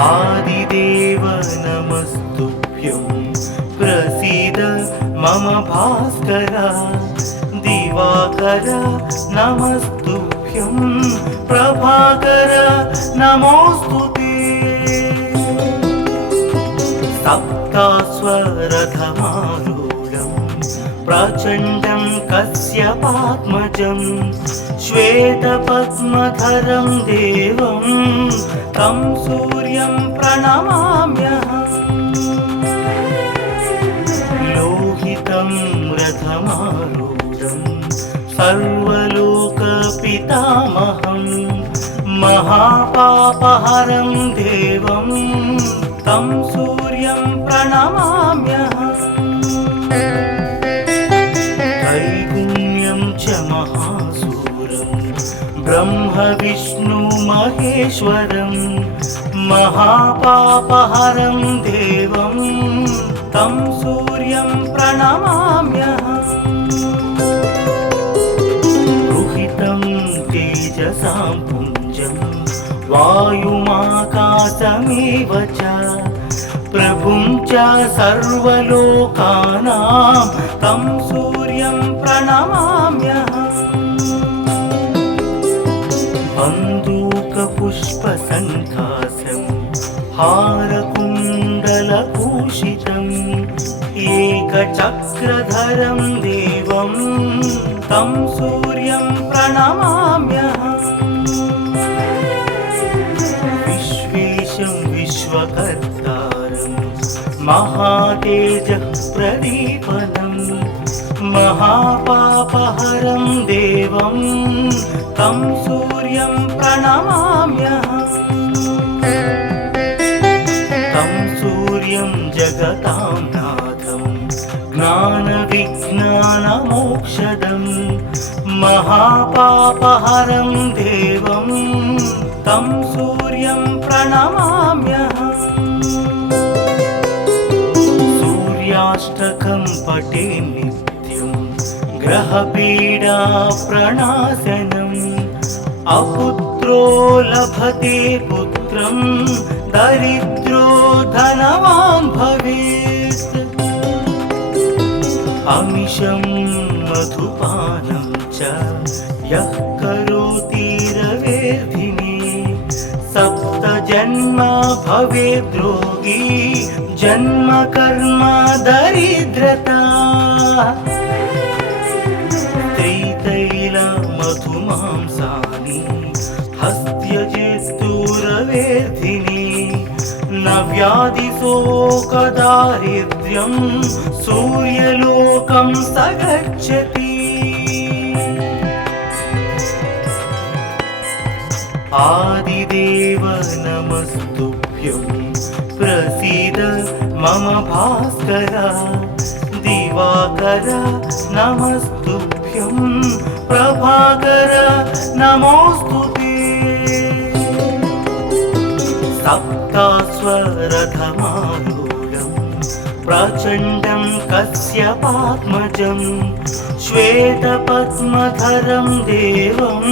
आदिदेव नमस्तुभ्यं प्रसीद मम भास्कर दिवाकर नमस्तुभ्यं प्रभाकर नमोस्तुते सप्तास्वरथमारूढं प्रचण्डं कश्यपात्मजं श्वेतपद्मधरं देवं तं सूर्यं प्रणमाम्यहम् लोहितं रथमारूढं सर्वलोकपितामहं महापापहरं देवं तं सूर्यं प्रणमाम्यहम् त्रैगुण्यं च महासूरं ब्रह्म विष्णु महेश्वरं महापापहरं देवं तं सूर्यं प्रणमाम्यहम् रुहितं तेजसां पुञ्जं वायुमाकाशमेव च प्रभुं च सर्वलोकानां तं सूर्यं प्रणमाम्यहम् बन्दूकपुष्पसङ्काशं हारकुण्डलभूषितम् एकचक्रधरं देवं तं सूर्यं प्रणमाम्यहम् विश्वेशं विश्वकर्तारं महातेजः प्रदीपनं महापापहरं देवं तं सूर्यं प्रणमाम्यहम् तं सूर्यं जगतां नाथं ज्ञानविज्ञानमोक्षदं महापापहरं देवं तं सूर्यं प्रणमाम्यहम् सूर्याष्टकं पठे नित्यं ग्रहपीडाप्रणाशनम् अपुत्रो लभते पुत्रं दरिद्रो धनवान् भवेत् अमिषं मधुपानं च यः करोति रवेर्धिने सप्तजन्म भवेद् रोगी जन्म कर्म दरिद्रता त्रितैलमधुमांसानि हस्त्यजेस्तुरवेर्धिनि न व्याधिशोकदारिद्र्यं सूर्यलोकं स गच्छति आदिदेव नमस्तुभ्यं प्रसीद मम भास्कर दिवाकर नमस्तुभ्यं प्रभाकर नमोस्तुते सप्तास्वरथमारूढं प्रचण्डं कश्यपात्मजं श्वेतपद्मधरं देवं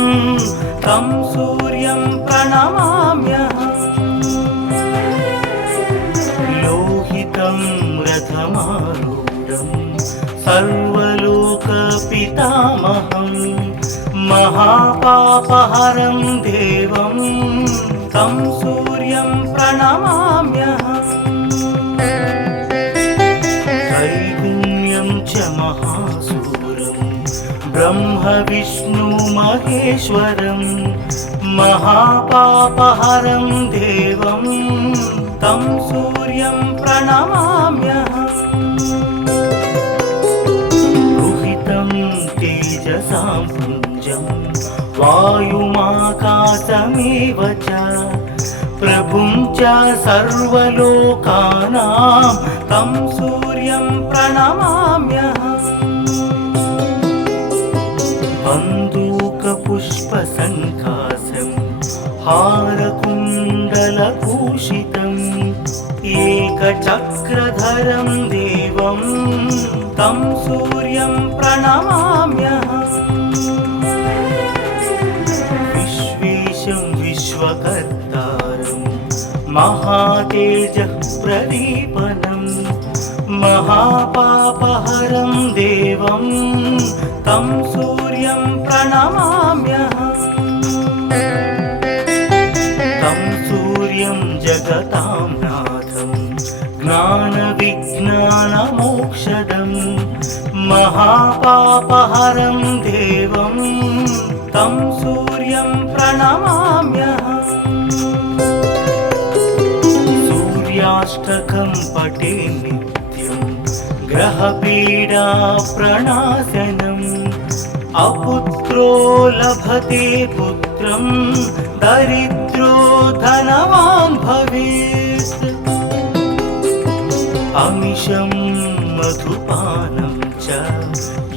तं सूर्यं प्रणमाम्यहम् लोहितं रथमारूढं सर्वलोकपितामहं महापापहरं देवं तं सूर्यं प्रणमाम्यहम् त्रैगुण्यं च महासूरं ब्रह्म विष्णु महेश्वरं महापापहरं देवं तं सूर्यं प्रणमाम्यहम् रुहितं तेजसां पुञ्जं वायुमाकाशमेव च प्रभुं च सर्वलोकानां तं सूर्यं प्रणमाम्यहम् बन्दूकपुष्पसङ्काशं हारकुण्डलभूषितम् एकचक्रधरं देवं तं सूर्यं प्रणमाम्यहम् विश्वेशं विश्वकर्तारं महातेजः प्रदीपनं महापापहरं देवं तं सूर्यं प्रणमाम्यहम् तं सूर्यं जगतां नाथं ज्ञानविज्ञानमोक्षदं महापापहरं देवं तं सूर्यं प्रणमाम्यहम् सूर्याष्टकं पठे नित्यं ग्रहपीडा प्रणाशनम् अपुत्रो लभते पुत्रं दरिद्रो धनवान् भवेत् अमिषं मधुपानं च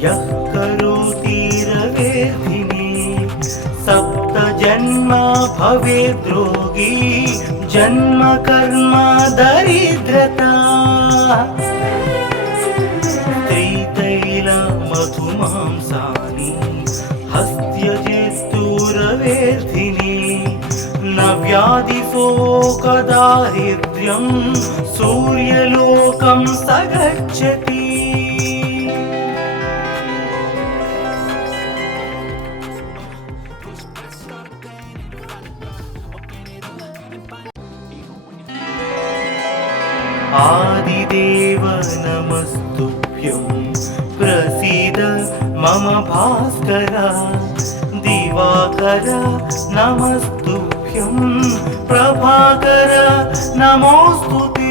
यः करोति रवेधिनी सप्तजन्म भवेद्रोगी जन्म कर्म दरिद्रता त्रितैलमधुमांसानि हस्त्यजेस्तुरवेर्धिनी न व्याधिशोकदारिद्र्यं सूर्यलोकं स गच्छति आदिदेव नमस्तुभ्यं प्रसीद मम भास्कर दिवाकर नमस्तुभ्यं प्रभाकर नमोस्तुते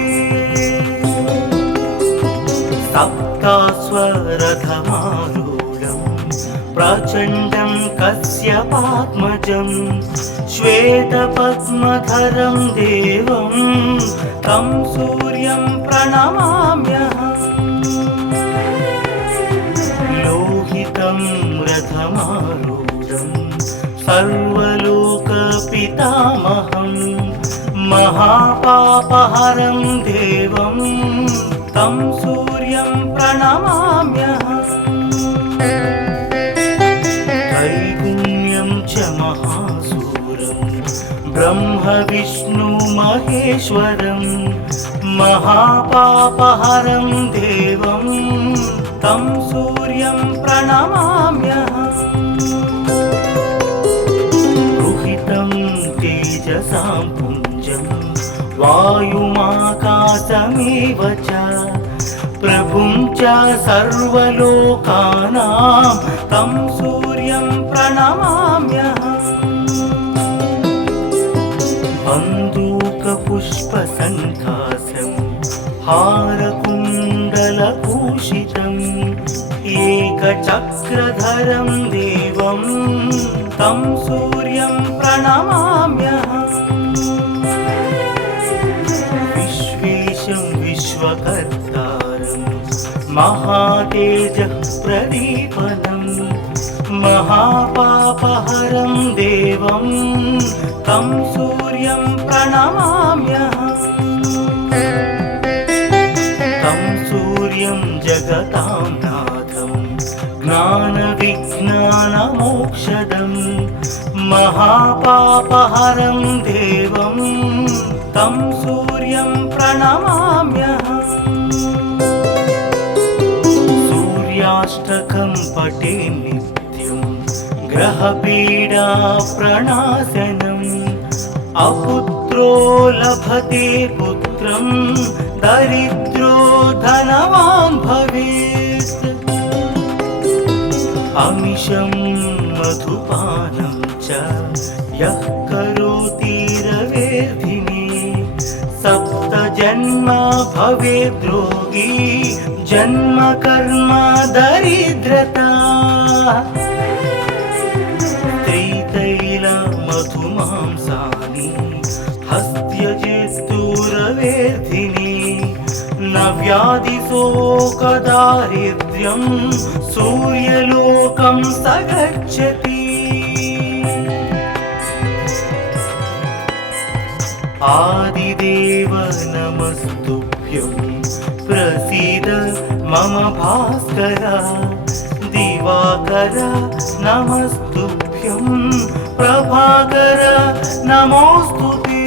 सप्तास्वरथमारूढं प्रचण्डं कश्यपात्मजं श्वेतपद्मधरं देवं तं सूर्यं प्रणमाम्यहम् लोहितं रथमारूढं सर्वलोकपितामहं महापापहरं देवं तं सूर्यं प्रणमाम्यहम् त्रैगुण्यं च महासूरं ब्रह्म विष्णु महेश्वरं महापापहरं देवं तं सूर्यं प्रणमाम्यहम् रुहितं तेजसां पुञ्जं वायुमाकाशमेव च प्रभुं च सर्वलोकानां तं सूर्यं प्रणमाम्यहम् बन्दूकपुष्पसङ्कासं हारकुण्डलभूषितम् एकचक्रधरं देवं तं सूर्यं प्रणमाम्यहम् विश्वेशं विश्वकर्तारं महातेजः प्रदीपनं महापापहरं देवं तं सूर्यं प्रणमाम्यहम् तं सूर्यं जगतां नाथं ज्ञानविज्ञानमोक्षदं महापापहरं देवं तं सूर्यं प्रणमाम्यहम् सूर्याष्टकं पठे नित्यं ग्रहपीडा प्रणाशनम् अपुत्रो लभते पुत्रं दरिद्रो धनवान् भवेत् अमिषं मधुपानं च यः करोति रवेर्धिनी सप्तजन्म भवेद्रोगी जन्म कर्म दरिद्रता त्रितैलमधुमांसानि हस्त्यजेस्तुरवेर्धिनी न व्याधिशोकदारिद्र्यं सूर्यलोकं स गच्छति आदिदेव नमस्तुभ्यं प्रसीद मम भास्कर दिवाकर नमस्तुभ्यं प्रभाकर नमोस्तुते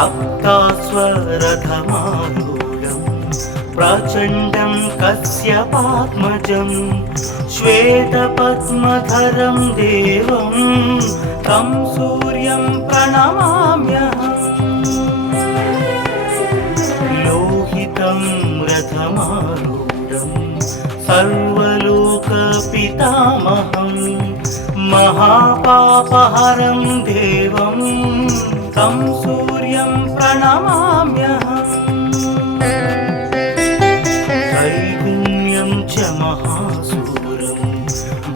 सप्तास्वरथमारूढं प्रचण्डं कश्यपात्मजं श्वेतपद्मधरं देवं तं सूर्यं प्रणमाम्यहम् लोहितं रथमारूढं सर्वलोकपितामहं महापापहरं देवं तं सूर्यं प्रणमाम्यहम् त्रैगुण्यं च महासूरं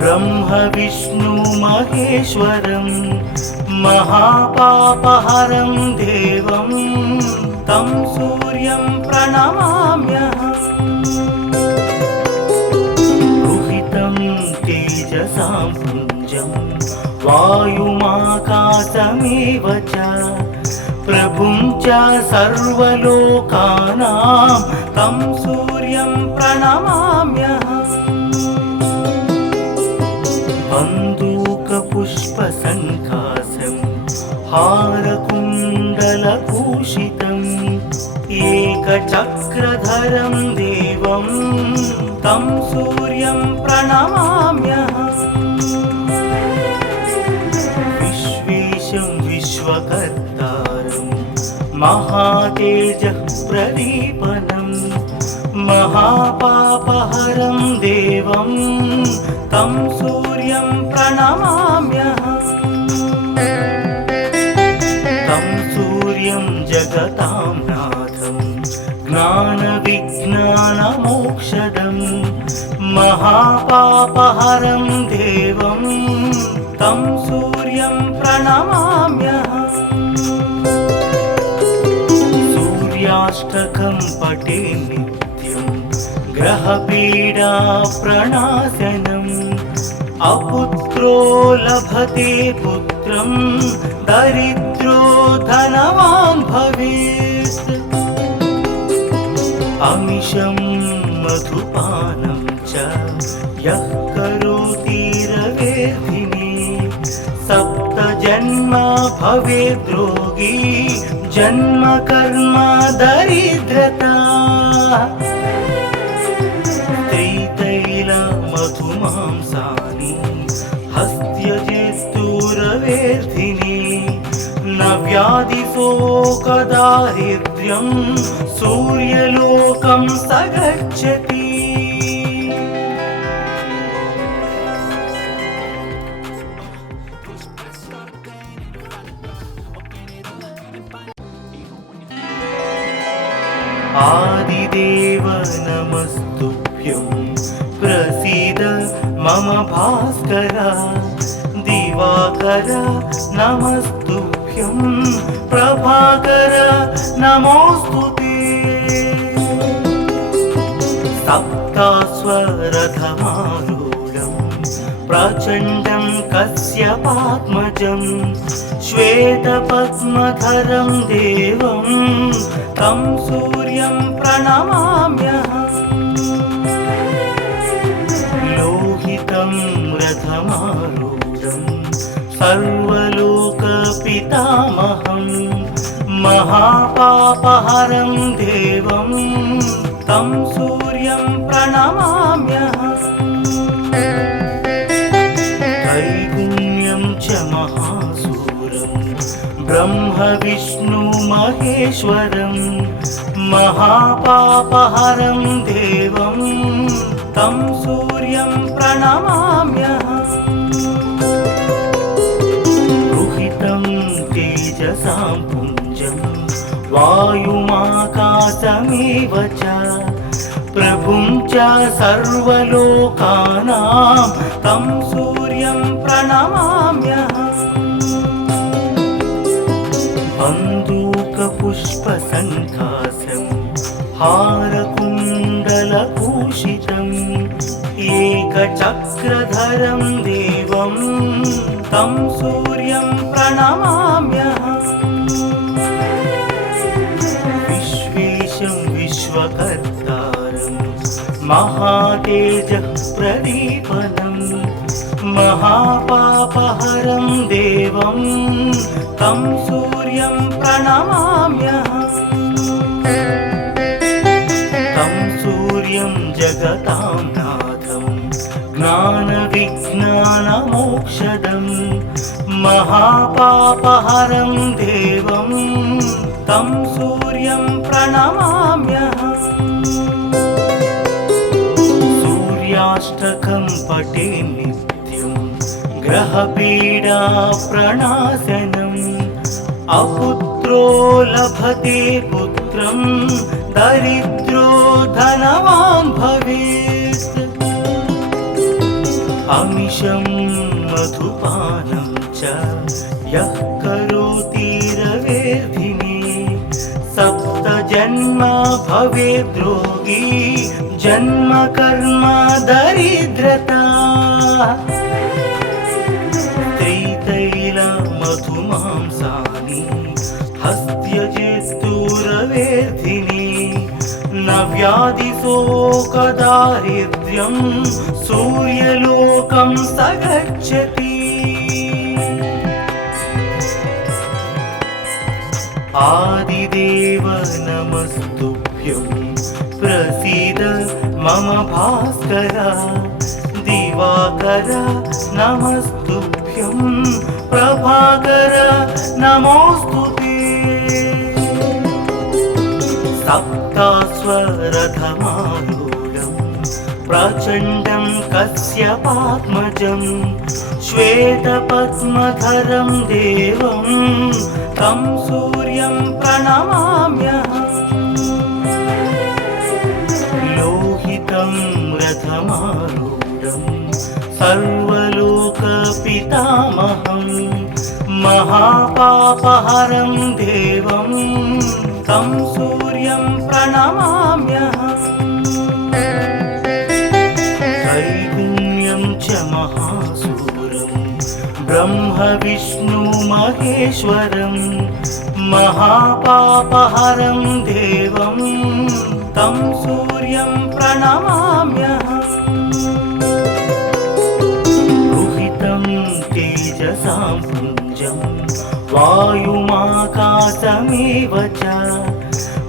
ब्रह्म विष्णु महेश्वरं महापापहरं देवं तं सूर्यं प्रणमाम्यहम् रुहितं तेजसां पुञ्जं वायुमाकाशमेव च प्रभुं च सर्वलोकानां तं सूर्यं प्रणमाम्यहम् बन्दूकपुष्पसङ्काशं हारकुण्डलभूषितम् एकचक्रधरं देवं तं सूर्यं प्रणमाम्यहम् विश्वेशं विश्वकर्तारं महातेजः प्रदीपनं महापापहरं देवं तं सूर्यं प्रणमाम्यहम् तं सूर्यं जगतां नाथं ज्ञानविज्ञानमोक्षदं महापापहरं देवं तं सूर्यं प्रणमाम्यहम् सूर्याष्टकं पठे नित्यं ग्रहपीडा प्रणाशनम् अपुत्रो लभते पुत्रं दरिद्रो धनवान् भवेत् अमिषं मधुपानं च यः करोति रवेर्धिने सप्तजन्म भवेद्रोगी जन्म कर्म दरिद्रता त्रितैलमधुमांसानि हस्त्यजेस्तुरवेर्धिने न व्याधिशोकदारिद्र्यं सूर्यलोकं स गच्छति आदिदेव नमस्तुभ्यं प्रसीद मम भास्कर दिवाकर नमस्तुभ्यं प्रभाकर नमोस्तुते सप्तास्वरथमारूढं प्रचण्डं कश्यपात्मजं श्वेतपद्मधरं देवं तं सूर्यं प्रणमाम्यहम् लोहितं रथमारूढं सर्वलोकपितामहं महापापहरं देवं तं सूर्यं प्रणमाम्यहम् त्रैगुण्यं च महासूरं ब्रह्म विष्णु महेश्वरं महापापहरं देवं तं सूर्यं प्रणमाम्यहम् रुहितं तेजसां पुञ्जं वायुमाकाशमेव च प्रभुं च सर्वलोकानां तं सूर्यं प्रणमाम्यहम् बन्दूकपुष्पसङ्काशं हारकुण्डलभूषितम् एकचक्रधरं देवं तं सूर्यं प्रणमाम्यहम् विश्वेशं विश्वकर्तारं महातेजः प्रदीपनं महापापहरं देवं तं सूर्यं प्रणमाम्यहम् तं सूर्यं जगतां नाथं ज्ञानविज्ञानमोक्षदं महापापहरं देवं तं सूर्यं प्रणमाम्यहम् सूर्याष्टकं पठे नित्यं ग्रहपीडा प्रणाशनम् अपुत्रो लभते पुत्रं दरिद्रो धनवान् भवेत् अमिषं मधुपानं च यः करोति रवेर्धिने सप्त जन्म भवेद्रोगी जन्म कर्म दरिद्रता त्रितैल मधुमांसानि हस्त्यजेस्तुरवेर्धिनि न व्याधिशोकदारिद्र्यं सूर्यलोकं स गच्छति आदिदेव नमस्तुभ्यं प्रसीद मम भास्कर दिवाकर नमस्तुभ्यं प्रभाकर नमोस्तुते सप्तास्वरथमारूढं प्रचण्डं कश्यपात्मजं श्वेतपद्मधरं देवं तं सूर्यं प्रणमाम्यहम् लोहितं रथमारूढं सर्वलोकपितामहं महापापहरं देवं तं सूर्यं प्रणमाम्यहम् त्रैगुण्यं च महासूरं ब्रह्म विष्णु महेश्वरं महापापहरं देवं तं सूर्यं प्रणमाम्यहम् रुहितं तेजसां पुञ्जं वायुमाकाशमेव च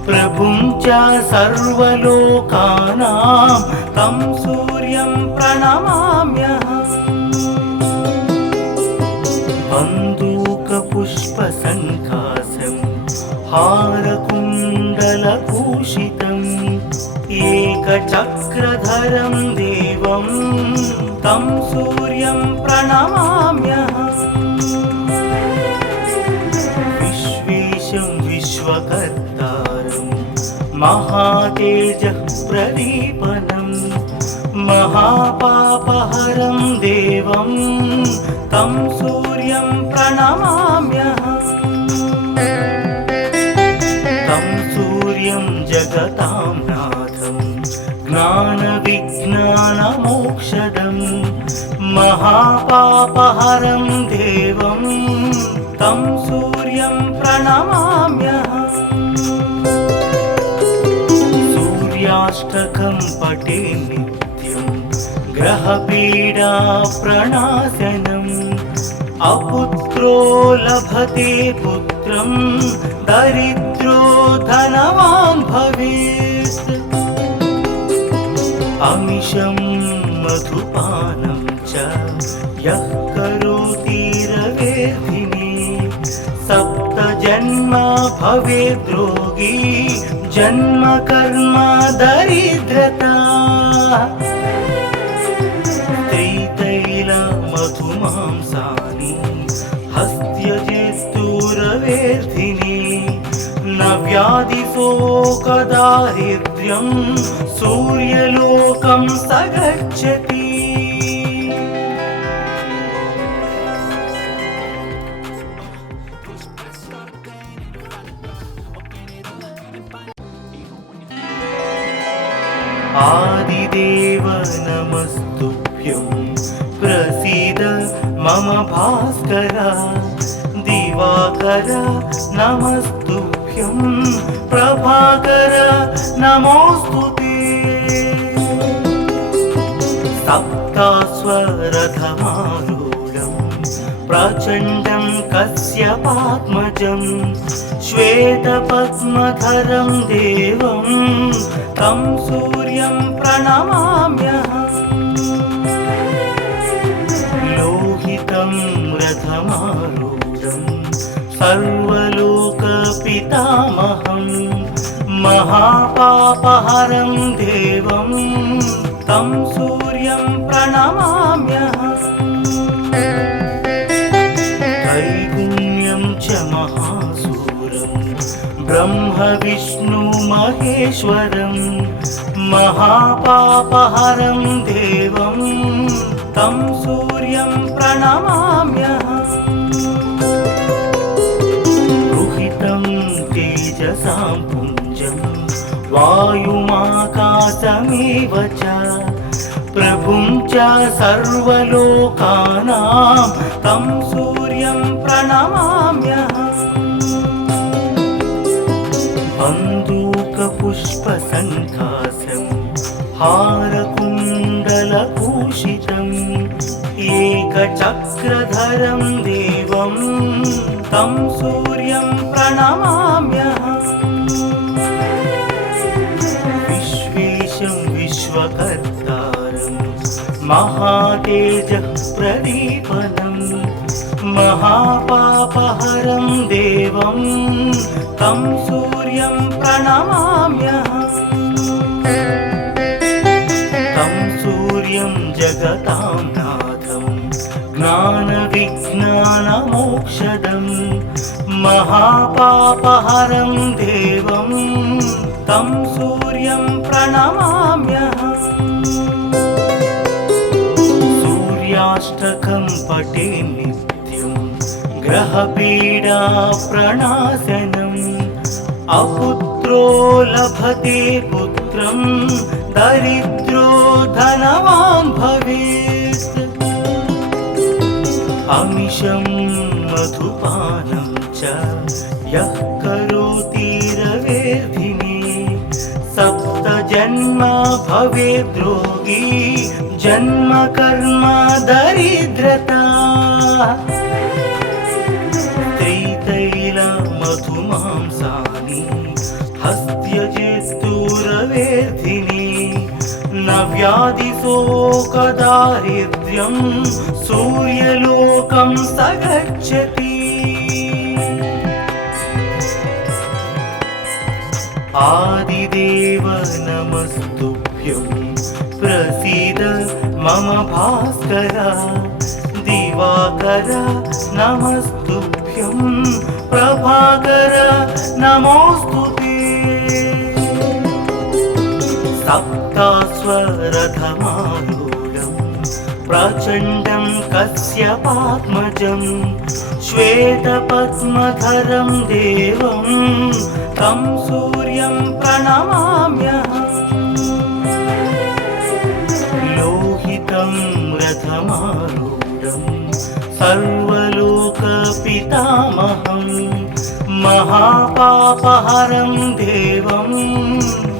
प्रभुं च सर्वलोकानां तं सूर्यं प्रणमाम्यहम् बन्दूकपुष्पसङ्कासं हारकुण्डलभूषितम् एकचक्रधरं देवं तं सूर्यं प्रणमाम्यहम् विश्वेशं विश्वकर्तारं महातेजः प्रदीपनं महापापहरं देवं तं सूर्यं प्रणमाम्यहम् तं सूर्यं जगतां नाथं ज्ञानविज्ञानमोक्षदं महापापहरं देवं तं सूर्यं प्रणमाम्यहम् सूर्याष्टकं पठे नित्यं ग्रहपीडा प्रणाशनम् अपुत्रो लभते पुत्रं दरिद्रो धनवान् भवेत् अमिषं मधुपानं च यः करोति रवेर्धिने सप्त जन्म भवेद्रोगी जन्म कर्म दरिद्रता त्रितैल मधुमांसानि हस्त्यजेस्तुरवेर्धिनि न व्याधिशोकदारिद्र्यं सूर्यलोकं स गच्छति आदिदेव नमस्तुभ्यं प्रसीद मम भास्कर दिवाकर नमस्तुभ्यं प्रभाकर नमोस्तुते सप्त सप्तास्वरथमारूढं प्रचण्डं कश्यपात्मजं श्वेतपद्मधरं देवं तं सूर्यं प्रणमाम्यहम्। लोहितं रथमारूढं सर्वलोकपितामहं महापापहरं देवं तं सूर्यं प्रणमाम्यहम्। त्रैगुण्यं च महासूरं ब्रह्मविष्णुमहेश्वरं महापापहरं देवं तं सूर्यं प्रणमाम्यहम्। रुहितं तेजसां पुञ्जं वायुमाकाशमेव च प्रभुं च सर्वलोकानां तं सूर्यं प्रणमाम्यहम्। बन्दूकपुष्पसङ्कासं हारकुण्डलभूषितम् एकचक्रधरं देवं तं सूर्यं प्रणमाम्यहम्। विश्वेशं विश्वकर्तारं महातेजः प्रदीपनं महापापहरं देवं तं सूर्यं प्रणमाम्यहम्। तं सूर्यं जगतां नाथं ज्ञानविज्ञानमोक्षदं महापापहरं देवं तं सूर्यं प्रणमाम्यहम्। सूर्याष्टकं पठे नित्यं ग्रहपीडाप्रणाशनम् अपुत्रो लभते पुत्रं दरिद्रो धनवान् भवेत्। अमिषं मधुपानं च यः करोति रवेर्धिने सप्तजन्म भवेद्रोगी जन्म कर्म दरिद्रता। त्रितैलमधुमांसानि हस्त्यजित्तुरवेर्धिनि न व्याधिशोकदारिद्र्यं सूर्यलोकं स गच्छति। आदिदेव नमस्तुभ्यं प्रसीद मम भास्कर। दिवाकर नमस्तुभ्यं प्रभाकर नमोस्तुते। सप्तास्वरथमारूढं प्रचण्डं कश्यपात्मजं श्वेतपद्मधरं देवं तं सूर्यं प्रणमाम्यहम्। लोहितं रथमारूढं सर्वलोकपितामहं महापापहरं देवं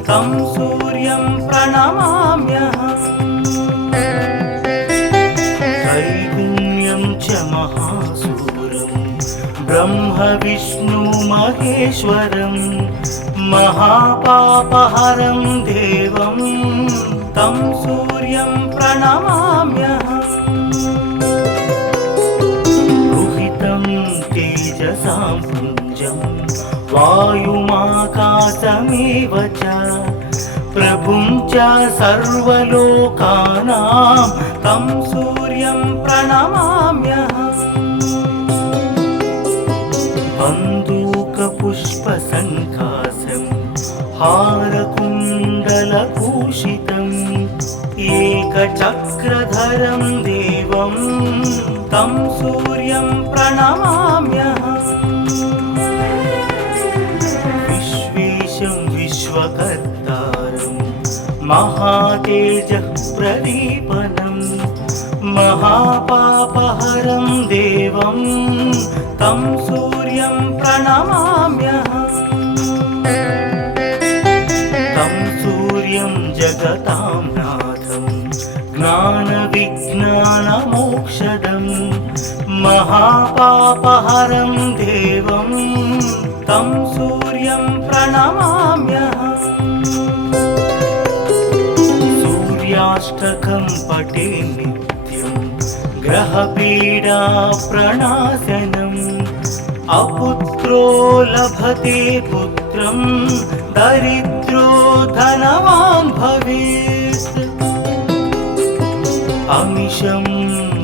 तं सूर्यं प्रणमाम्यहम्। त्रैगुण्यं च महासूरं ब्रह्मविष्णुमहेश्वरं महापापहरं देवं तं सूर्यं प्रणमाम्यहम्। रुहितं तेजसां पुञ्जं वायुमाकाशमेव च प्रभुं च सर्वलोकानां तं सूर्यं प्रणमाम्यहम्। बन्दूकपुष्पसङ्कासं हारकुण्डलभूषितम् एकचक्रधरं देवं तं सूर्यं प्रणमाम्यहम्। विश्वेशं विश्वकर्तारं महातेजः प्रदीपनं महापापहरं देवं तं सूर्यं प्रणमाम्यहम्। तं सूर्यं जगतां नाथं ज्ञानविज्ञानमोक्षदं महापापहरं देवं तं सूर्यं प्रणमाम्यहम्। सूर्याष्टकं पठे नित्यं ग्रहपीडा प्रणाशनम्। अपुत्रो लभते पुत्रं दरिद्रो धनवान् भवेत्। अमिषं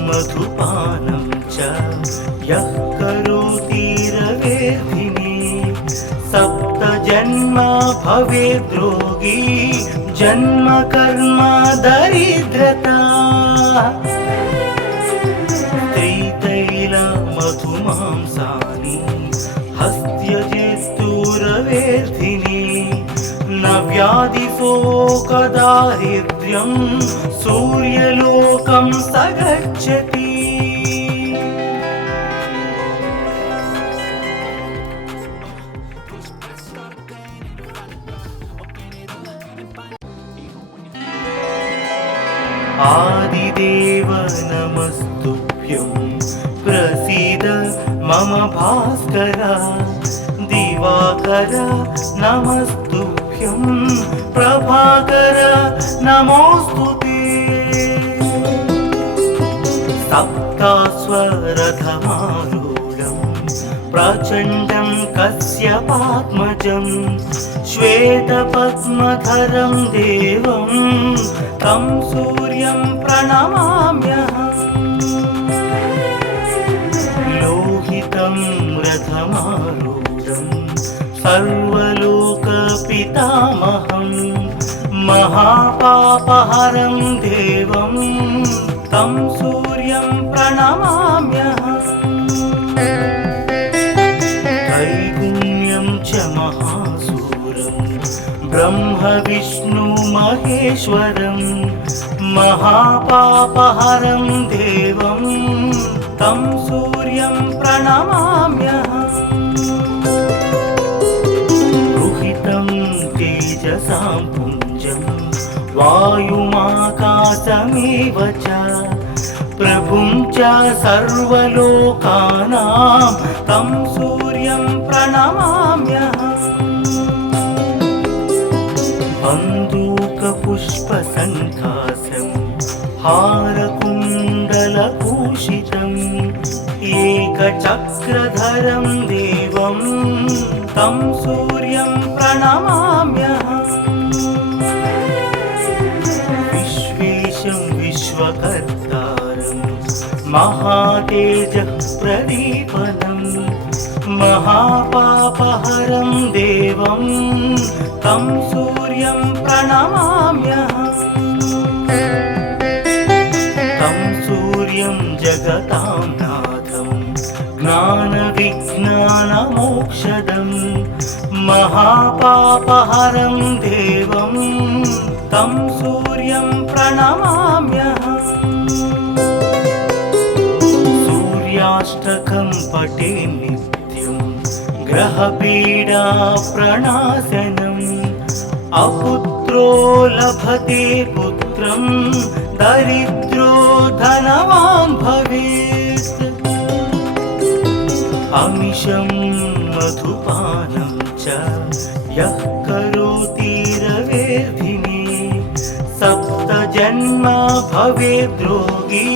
मधुपानं च यः करोति रवेर्धिने सप्तजन्म भवेद्रोगी जन्म कर्म दरिद्रता। त्रितैलमधुमांसानि हस्त्यजेस्तुरवेर्धिने न व्याधिशोकदारिद्र्यं सूर्यलोकं स गच्छति। आदिदेव नमस्तुभ्यं प्रसीद मम भास्कर। दिवाकर नमस्तुभ्यं प्रभाकर नमोस्तुते। सप्तास्वरथमारूढं प्रचण्डं कश्यपात्मजं श्वेतपद्मधरं देवं तं सूर्यं प्रणमाम्यहम्। लोहितं रथमारूढं सर्वलोकपितामहं महापापहरं देवं तं सूर्यं प्रणमाम्यहम्। त्रैगुण्यं च महासूरं ब्रह्म विष्णु महेश्वरं महापापहरं देवं तं सूर्यं प्रणमाम्यहम्। रुहितं तेजसां पुञ्जं वायुमाकाशमेव च प्रभुं च सर्वलोकानां तं सूर्यं प्रणमाम्यहम्। बन्दूकपुष्पसङ्काशं हारकुण्डलभूषितम् एकचक्रधरं देवं तं सूर्यं प्रणमाम्यहम्। विश्वेशं विश्वकर्तारं महातेजः प्रदीपनं महापापहरं देवं तं सूर्यं प्रणमाम्यहम्। तं सूर्यं जगतां नाथं ज्ञानविज्ञानमोक्षदं महापापहरं देवं तं सूर्यं प्रणमाम्यहम्। सूर्याष्टकं पठे नित्यं ग्रहपीडा प्रणाशनम्। अपुत्रो लभते पुत्रं दरिद्रो धनवान् भवेत्। अमिषं मधुपानं च यः करोति रवेर्धिने सप्तजन्म भवेद्रोगी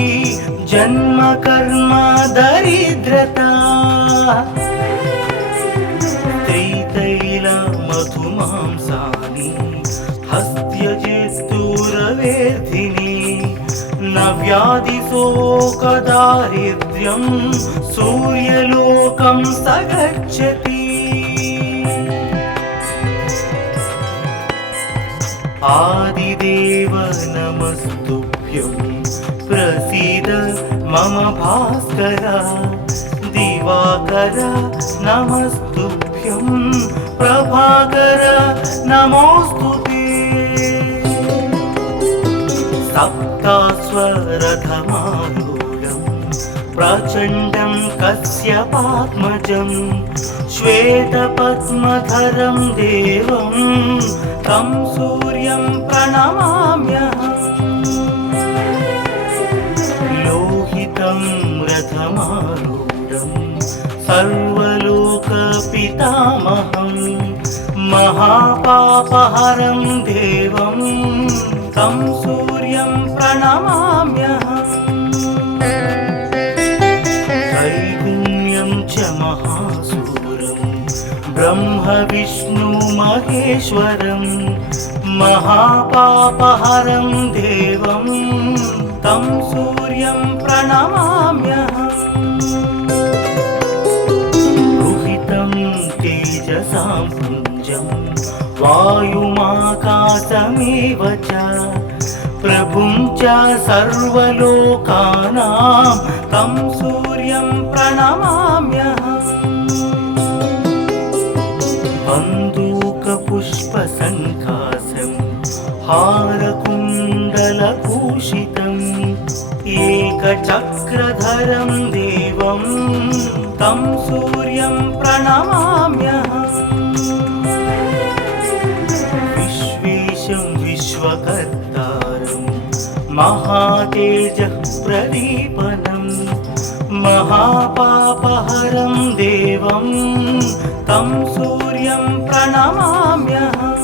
जन्म कर्म दरिद्रता। त्रितैलमधुमांसानि हस्त्यजेस्तुरवेर्धिने न व्याधिशोकदारिद्र्यं सूर्यलोकं स गच्छति। आदिदेव नमस्तुभ्यं प्रसीद मम भास्कर। दिवाकर नमस्तुभ्यं प्रभाकर नमोस्तुते। सप्तास्वरथमारूढं प्रचण्डं कश्यपात्मजं श्वेतपद्मधरं देवं तं सूर्यं प्रणमाम्यहम्। सर्वलोकपितामहं महापापहरं देवं तं सूर्यं प्रणमाम्यहम् त्रैगुण्यं च महासूरं ब्रह्म विष्णु महेश्वरं महापापहरं देवं तं सूर्यं प्रणमाम्यहम् रुहितं तेजसां पुञ्जं वायुमाकाशमेव च प्रभुं च सर्वलोकानां तं सूर्यं प्रणमाम्यहम् बन्दूकपुष्पसङ्कासं हारकुण्डलभूषितम् एकचक्रधरं देवं तं सूर्यं प्रणमाम्यहम् विश्वेशं विश्वकर्तारं महातेजः प्रदीपनं महापापहरं देवं तं सूर्यं प्रणमाम्यहम्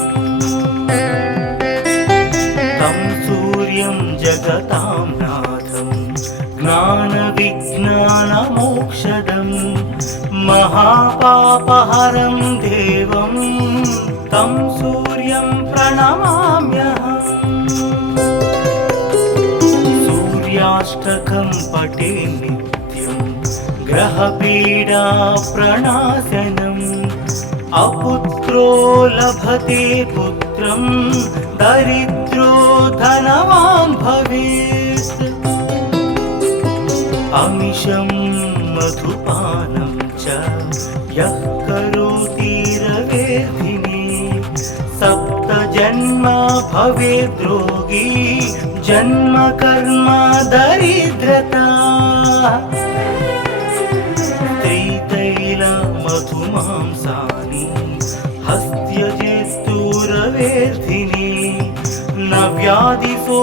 तं सूर्यं जगतां नाथं ज्ञानविज्ञानमोक्षदं महापापहरं देवं तं सूर्यं प्रणमाम्यहम् सूर्याष्टकं पठे नित्यं ग्रहपीडा प्रणाशनम् अपुत्रो लभते पुत्रं दरिद्रो धनवान् भवेत् अमिषं मधुपानं च यः करोति रवेर्धिने सप्तजन्म भवेद्रोगी जन्म कर्म दरिद्रता त्रितैलमधुमांसानि हस्त्यजेस्तुरवेर्धिने न व्याधिशोकदारिद्र्यं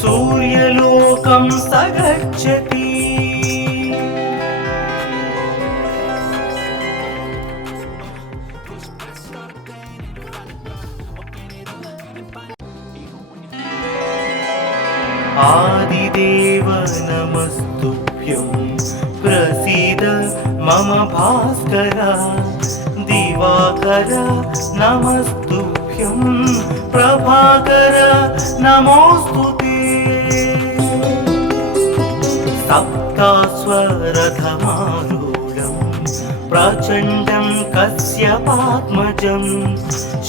सूर्यलोकं स गच्छति आदिदेव नमस्तुभ्यं प्रसीद मम भास्कर दिवाकर नमस्तुभ्यं प्रभाकर नमोस्तुते सप्तास्वरथमारूढं प्रचण्डं कश्यपात्मजं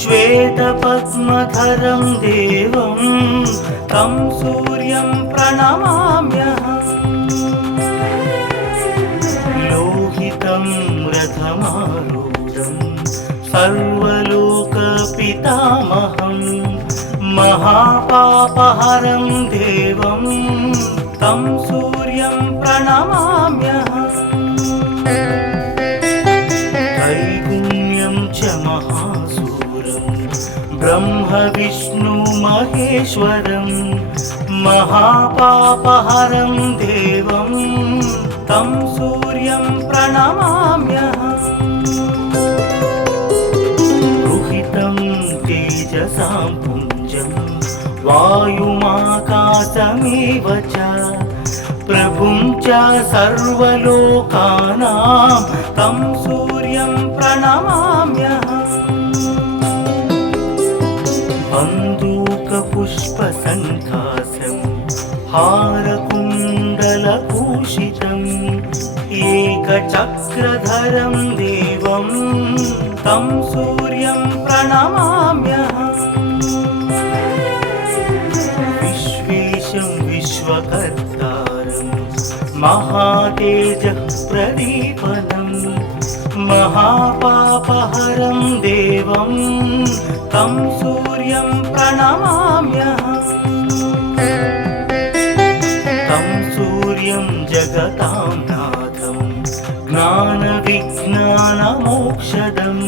श्वेतपद्मधरं देवं तं सूर्यं प्रणमाम्यहम् लोहितं रथमारूढं सर्वलोकपितामहं महापापहरं देवं तं सूर्यं प्रणमाम्यहम् त्रैगुण्यं च महासूरं ब्रह्म विष्णु महेश्वरं महापापहरं देवं तं सूर्यं प्रणमाम्यहम् रुहितं तेजसां पुञ्जं वायुमाकाशमेव च प्रभुं च सर्वलोकानां तं सूर्यं प्रणमाम्यहम् बन्दूकपुष्पसङ्कासं हारकुण्डलभूषितम् एकचक्रधरं देवं तं सूर्यं प्रणमाम्यहम् विश्वेशं विश्वकर्तारं महातेजः प्रदीपनं महापापहरं देवं तं सूर्यं प्रणमाम्यहम् तं सूर्यं जगतां नाथं ज्ञानविज्ञानमोक्षदं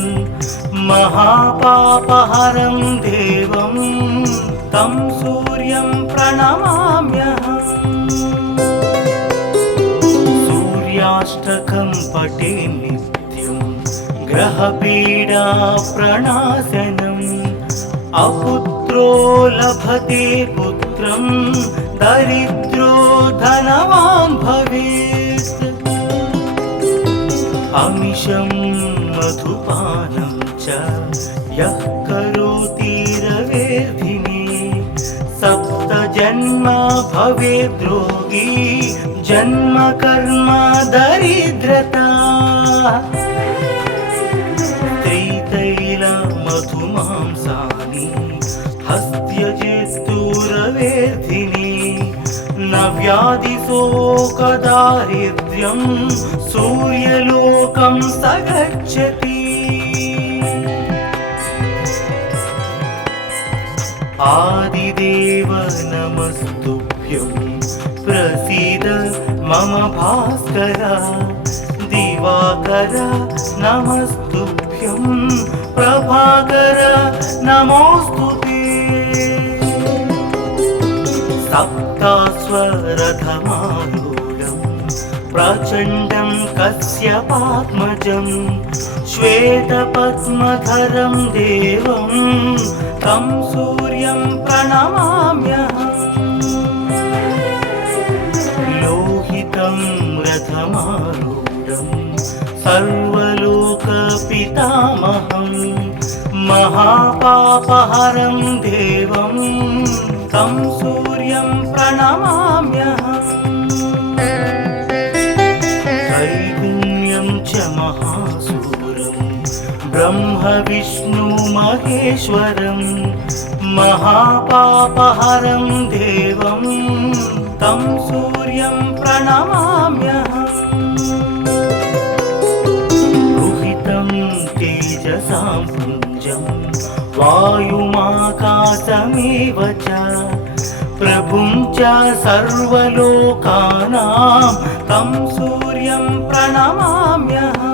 महापापहरं देवं तं सूर्यं प्रणमाम्यहम् सूर्याष्टकं पठे नित्यं ग्रहपीडा प्रणाशनम् अपुत्रो लभते पुत्रं दरिद्रो धनवान् भवेत् अमिषं मधुपानं च यः करोति रवेर्धिनी सप्त जन्म भवेद् रोगी जन्म कर्म दरिद्रता त्रितैल मधुमांसानि हस्त्यजेस्तुरवेर्धिनी न व्याधिशोकदारिद्र्यं सूर्यलोकं स गच्छति आदिदेव नमस्तुभ्यं प्रसीद मम भास्कर दिवाकर नमस्तुभ्यं प्रभाकर नमोस्तुते सप्तास्वरथमारूढं प्रचण्डं कश्यपात्मजं श्वेतपद्मधरं देवं तं सूर्यं प्रणमाम्यहम् लोहितं रथमारूढं सर्वलोकपितामहं महापापहरं देवं तं सूर्यं प्रणमाम्यहम् त्रैगुण्यं च महासूरं ब्रह्म विष्णु महेश्वरं महापापहरं देवं तं सूर्यं प्रणमाम्यहम् रुहितं तेजसां पुञ्जं वायुमाकाशमेव च प्रभुं च सर्वलोकानां तं सूर्यं प्रणमाम्यहम्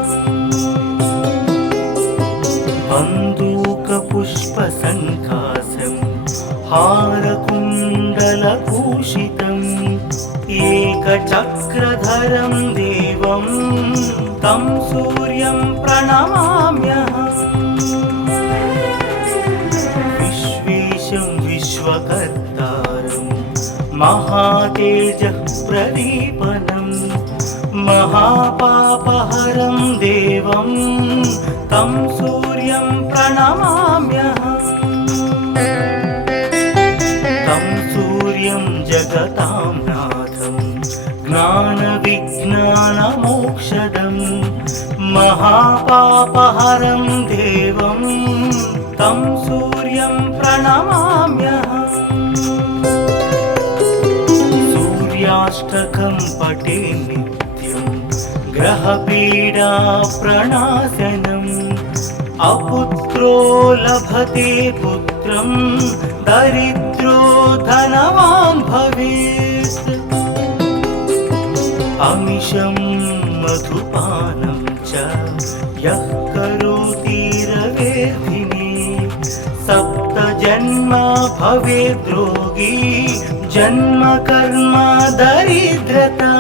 बन्दूकपुष्पसङ्कासं हारकुण्डलभूषितम् एकचक्रधरं देवं तं सूर्यं प्रणमाम्यहम् विश्वेशं विश्वकर्तारं महातेजः प्रदीपनं महापापहरं देवं तं सूर्यं प्रणमाम्यहम् तं सूर्यं जगतां नाथं ज्ञानविज्ञानमोक्षदं महापापहरं देवं तं सूर्यं प्रणमाम्यहम् सूर्याष्टकं पठे नित्यं ग्रहपीडा प्रणाशनम् अपुत्रो लभते पुत्रं दरिद्रो धनवान् भवेत् अमिषं मधुपानं च यः करोति रवेर्धिनी सप्त जन्म भवेद् रोगी जन्म कर्म दरिद्रता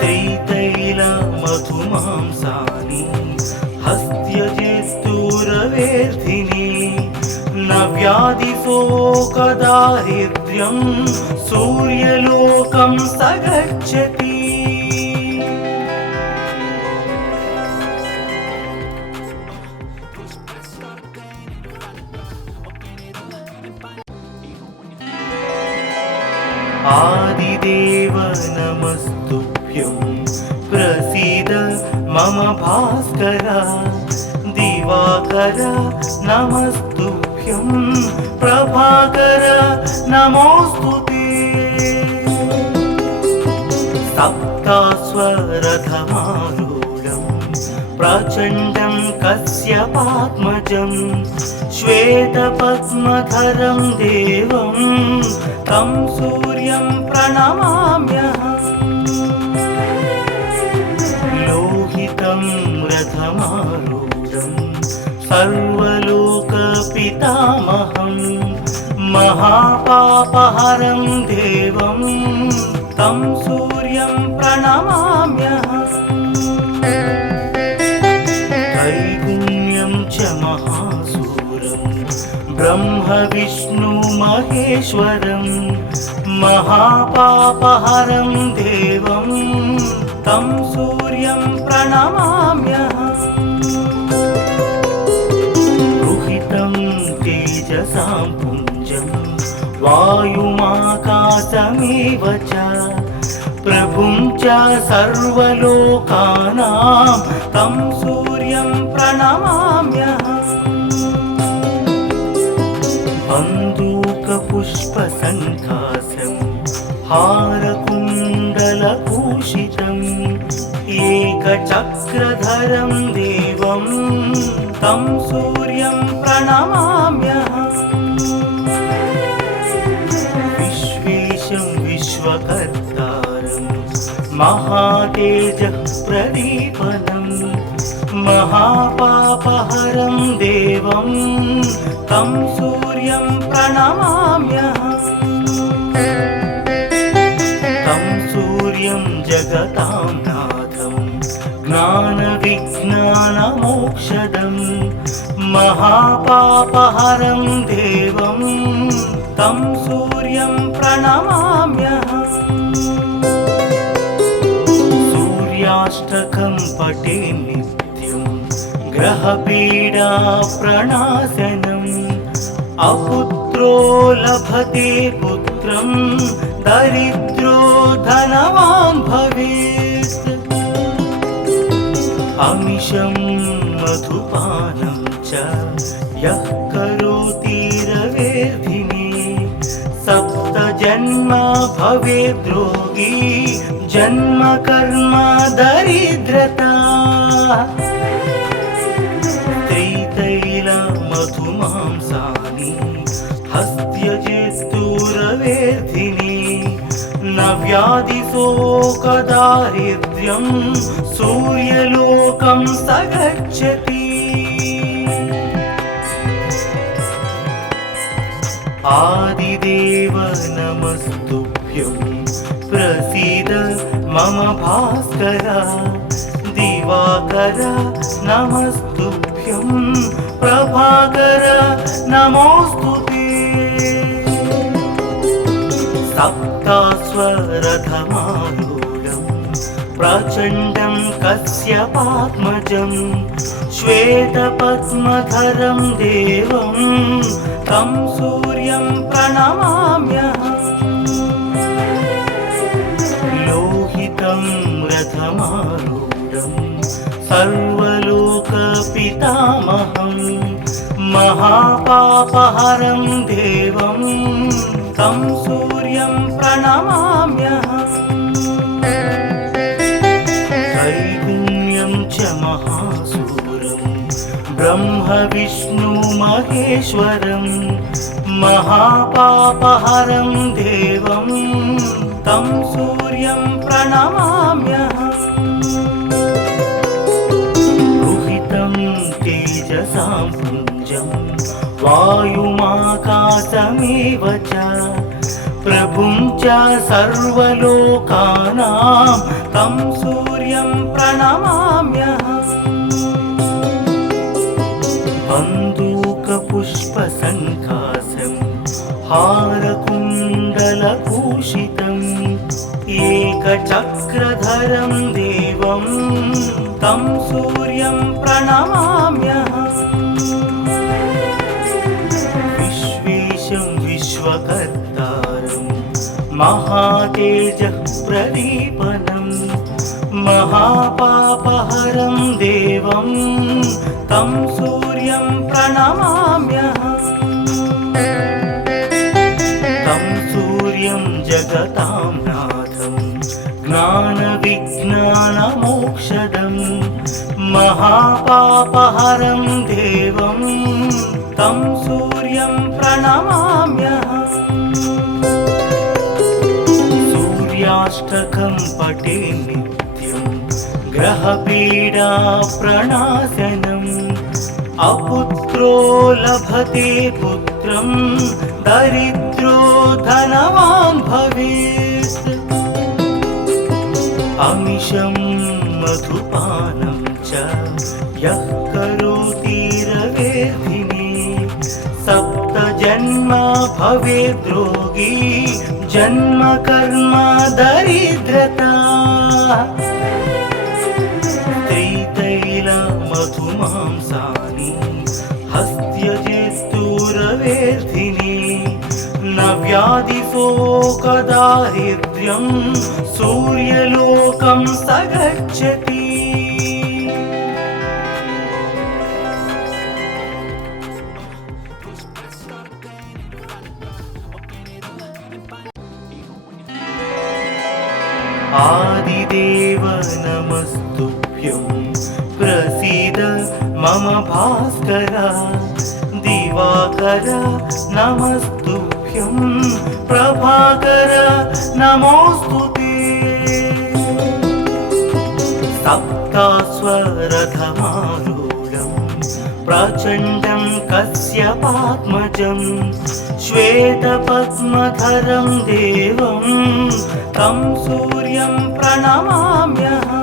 त्रितैल मधुमांसानि हस्त्यजेस्तुरवेर्धिनी न व्याधिशोकदारिद्र्यं सूर्यलोकं स गच्छति आदिदेव नमस्तुभ्यं प्रसीद मम भास्कर दिवाकर नमस्तुभ्यं प्रभाकर नमोस्तुते सप्तास्वरथमारूढं प्रचण्डं कश्यपात्मजं श्वेतपद्मधरं देवं तं सूर्यं प्रणमाम्यहम् लोहितं रथमारूढं सर्वलोकपितामहं महापापहरं देवं तं सूर्यं प्रणमाम्यहम् त्रैगुण्यं च महासूरं ब्रह्म विष्णु महेश्वरं महापापहरं देवं तं सूर्यं प्रणमाम्यहम् रुहितं तेजसां पुञ्जं वायुमाकाशमेव च प्रभुं च सर्वलोकानां तं सूर्यं प्रणमाम्यहम् बन्दूकपुष्पसङ्कासं हारकुण्डलभूषितम् एकचक्रधरं देवं तं सूर्यं प्रणमाम्यहम् विश्वेशं विश्वकर्तारं महातेजः प्रदीपनं महापापहरं देवं तं सूर्यं प्रणमाम्यहम् तं सूर्यं जगतां नाथं ज्ञानविज्ञानमोक्षदं महापापहरं देवं तं सूर्यं प्रणमाम्यहम् सूर्याष्टकं पठे नित्यं ग्रहपीडा प्रणाशनम् अपुत्रो लभते पुत्रं दरिद्रो धनवान् भवेत् अमिषं मधुपानं च यः करोति रवेर्धिने सप्तजन्म भवेद्रोगी जन्म कर्म दरिद्रता त्रितैलमधुमांसानि हस्त्यजेस्तुरवेर्धिने न व्याधिशोकदारिद्र्यं सूर्यलोकं स गच्छति आदिदेव नमस्तुभ्यं प्रसीद मम भास्कर दिवाकर नमस्तुभ्यं प्रभाकर नमोस्तुते सप्तास्वरथमारूढं प्रचण्डं कश्यपात्मजं श्वेतपद्मधरं देवं तं सूर्यं प्रणमाम्यहम् लोहितं रथमारूढं सर्वलोकपितामहं महापापहरं देवं तं सूर्यं प्रणमाम्यहम् त्रैगुण्यं च महासूरं ब्रह्म विष्णु महेश्वरं महापापहरं देवं तं सूर्यं प्रणमाम्यहम् रुहितं तेजसां पुञ्जं वायुमाकाशमेव च प्रभुं च सर्वलोकानां तं सूर्यं प्रणमाम्यहम् बन्दूकपुष्पसङ्कासं हारकुण्डलभूषितम् एकचक्रधरं देवं तं सूर्यं प्रणमाम्यहम् विश्वेशं विश्वकर्तारं महातेजः प्रदीपनं महापापहरं देवं तं सूर्यं प्रणमाम्यहम् तं सूर्यं जगतां नाथं ज्ञानविज्ञानमोक्षदं महापापहरं देवं तं सूर्यं प्रणमाम्यहम् सूर्याष्टकं पठे नित्यं ग्रहपीडा प्रणाशनम् अपुत्रो लभते पुत्रं दरिद्रो धनवान् भवेत् अमिषं मधुपानं च यः करोति रवेर्धिने सप्तजन्मा भवेद्रोगी जन्म कर्म दरिद्रता त्रितैलमधुमांसानि हस्त्यजेस्तुरवेर्धिने न व्याधिशोकदारिद्र्यं सूर्यलोकं स गच्छति आदिदेव नमस्तुभ्यं प्रसीद मम भास्कर दिवाकर नमस्तुभ्यं प्रभाकर नमोस्तुते सप्तास्वरथमारूढं प्रचण्डं कश्यपात्मजं श्वेतपद्मधरं देवं तं सूर्यं प्रणमाम्यहम्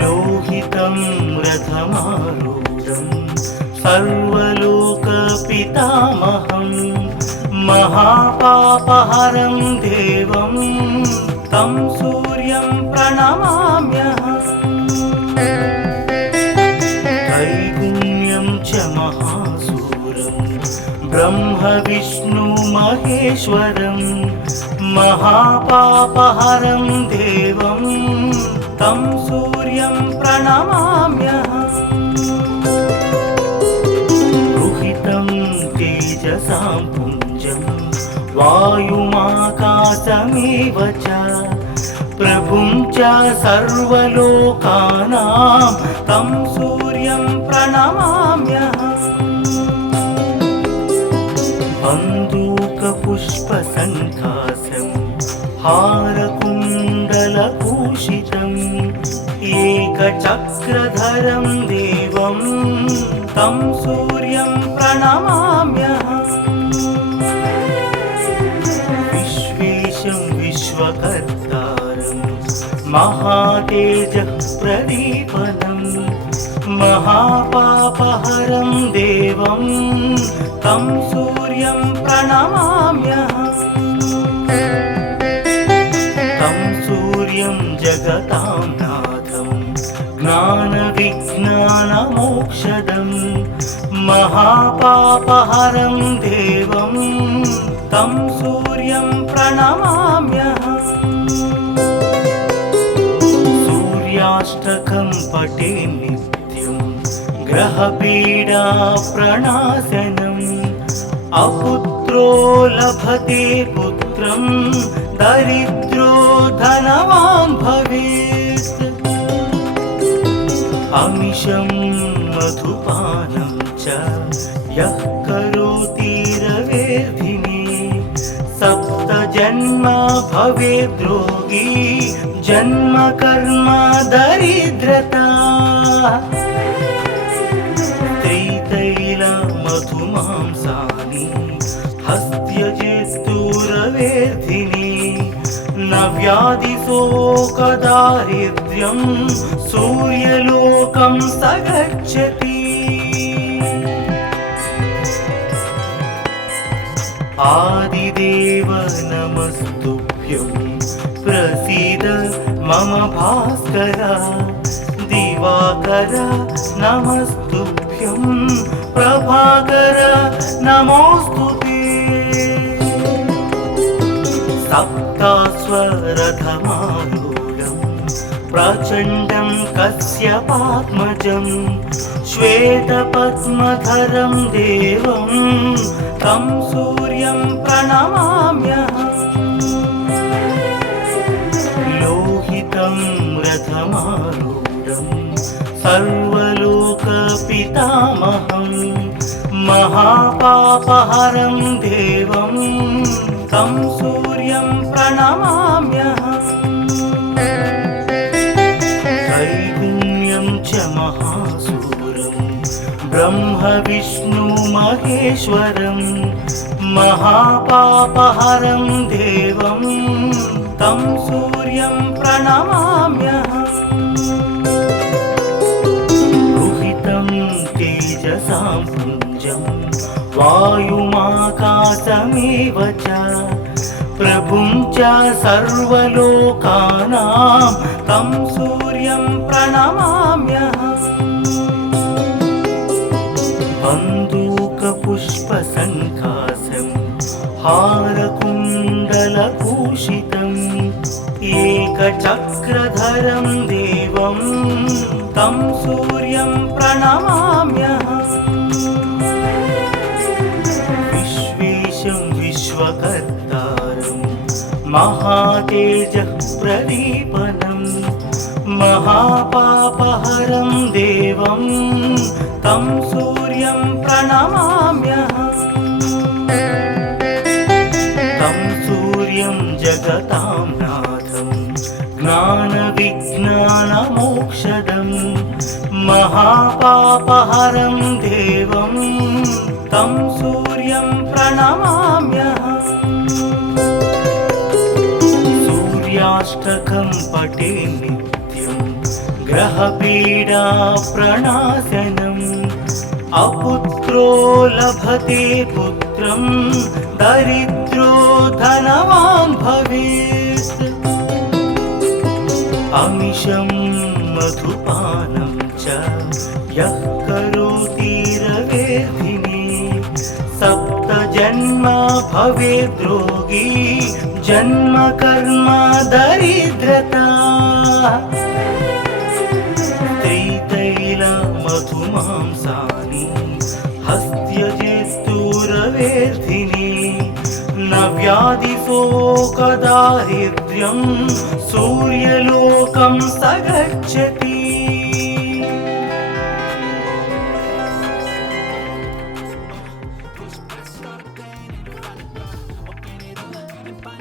लोहितं रथमारूढं सर्वलोकपितामहं महापापहरं देवं तं सूर्यं प्रणमाम्यहम् त्रैगुण्यं च महासूरं ब्रह्म विष्णु महेश्वरं महापापहरं देवं तं सूर्यं प्रणमाम्यहम् रुहितं तेजसां पुञ्जं वायुमाकाशमेव च प्रभुं च सर्वलोकानां तं सूर्यं प्रणमाम्यहम् बन्दूकपुष्पसङ्कासं हारकुण्डलभूषितम् एकचक्रधरं देवं तं सूर्यं प्रणमाम्यहम् विश्वेशं विश्वकर्तारं महातेजः प्रदीपनं महापापहरं देवं तं सूर्यं प्रणमाम्यहम् तं सूर्यं जगतां नाथं ज्ञानविज्ञानमोक्षदं महापापहरं देवं तं सूर्यं प्रणमाम्यहम् सूर्याष्टकं पठे नित्यं ग्रहपीडा प्रणाशनम् अपुत्रो लभते पुत्रं दरिद्रो धनवान् भवेत् अमिषं मधुपानं च यः करोति रवेर्धिने सप्तजन्मा भवेद्रोगी जन्म कर्म दरिद्रता त्रितैलमधुमांसानि हस्त्यजेस्तुरवेर्धिने न व्याधिशोकदारिद्र्यं सूर्यलोकं स गच्छति आदिदेव नमस्तुभ्यं प्रसीद मम भास्कर दिवाकर नमस्तुभ्यं प्रभाकर नमोस्तुते सप्तास्वरथमारूढं प्रचण्डं कश्यपात्मजं श्वेतपद्मधरं देवं तं सूर्यं प्रणमाम्यहम् लोहितं रथमारूढं सर्वलोकपितामहं महापापहरं देवं तं सूर्यं प्रणमाम्यहम् त्रैगुण्यं च महासूरं ब्रह्म विष्णु महेश्वरं महापापहरं देवं तं सूर्यं प्रणमाम्यहम् रुहितं तेजसां पुञ्जं वायुमाकाशमेव च प्रभुं च सर्वलोकानां तं सूर्यं प्रणमाम्यहम् बन्दूकपुष्पसङ्कासं हारकुण्डलभूषितम् एकचक्रधरं देवं तं सूर्यं प्रणमाम्यहम् विश्वेशं विश्वकर्तारं महातेजः प्रदीपनं महापापहरं देवं तं सूर्यं प्रणमाम्यहम् तं सूर्यं जगतां नाथं ज्ञानविज्ञानमोक्षदं महापापहरं देवं तं सूर्यं प्रणमाम्यहम् सूर्याष्टकं पठे नित्यं ग्रहपीडा प्रणाशनम् अपुत्रो लभते पुत्रं दरिद्रो धनवान् भवेत् अमिषं मधुपानं च यः करोति रवेर्धिने सप्तजन्म भवेद्रोगी जन्म कर्म दरिद्रता त्रितैलमधुमांसानि हस्त्यजेस्तुरवेर्धिने न व्याधिशोकदारिद्र्यं सूर्यलोकं स गच्छति